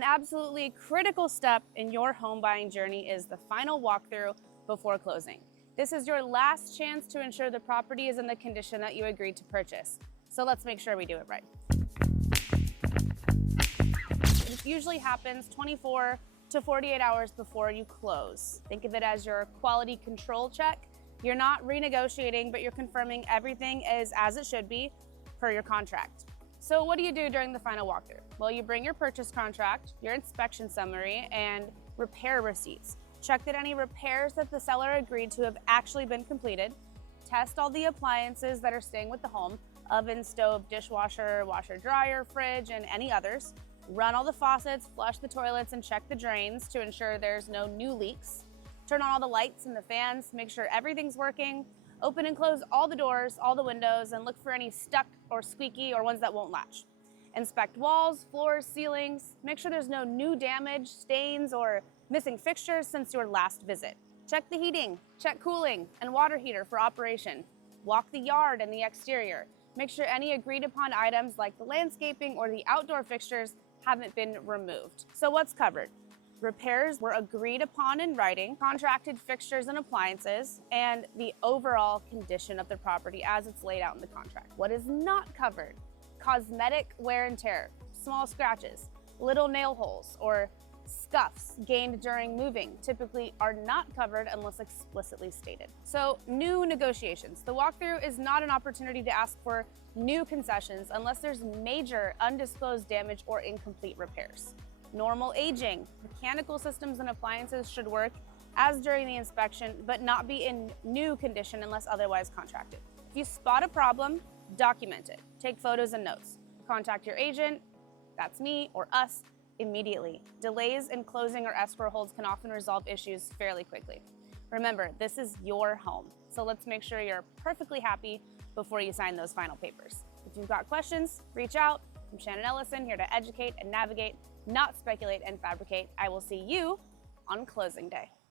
An absolutely critical step in your home buying journey is the final walkthrough before closing. This is your last chance to ensure the property is in the condition that you agreed to purchase. So let's make sure we do it right. It usually happens 24 to 48 hours before you close. Think of it as your quality control check. You're not renegotiating, but you're confirming everything is as it should be per your contract. So what do you do during the final walkthrough? Well, you bring your purchase contract, your inspection summary, and repair receipts. Check that any repairs that the seller agreed to have actually been completed. Test all the appliances that are staying with the home, oven, stove, dishwasher, washer, dryer, fridge, and any others. Run all the faucets, flush the toilets, and check the drains to ensure there's no new leaks. Turn on all the lights and the fans, make sure everything's working. Open and close all the doors, all the windows, and look for any stuck or squeaky or ones that won't latch. Inspect walls, floors, ceilings. Make sure there's no new damage, stains, or missing fixtures since your last visit. Check the heating, check cooling, and water heater for operation. Walk the yard and the exterior. Make sure any agreed upon items like the landscaping or the outdoor fixtures haven't been removed. So what's covered? Repairs were agreed upon in writing, contracted fixtures and appliances, and the overall condition of the property as it's laid out in the contract. What is not covered? Cosmetic wear and tear, small scratches, little nail holes, or scuffs gained during moving typically are not covered unless explicitly stated. So, new negotiations. The walkthrough is not an opportunity to ask for new concessions unless there's major undisclosed damage or incomplete repairs. Normal aging, mechanical systems and appliances should work as during the inspection, but not be in new condition unless otherwise contracted. If you spot a problem, document it. Take photos and notes. Contact your agent, that's me or us, immediately. Delays in closing or escrow holds can often resolve issues fairly quickly. Remember, this is your home, so let's make sure you're perfectly happy before you sign those final papers. If you've got questions, reach out. I'm Shannon Ellison, here to educate and navigate, not speculate and fabricate. I will see you on closing day.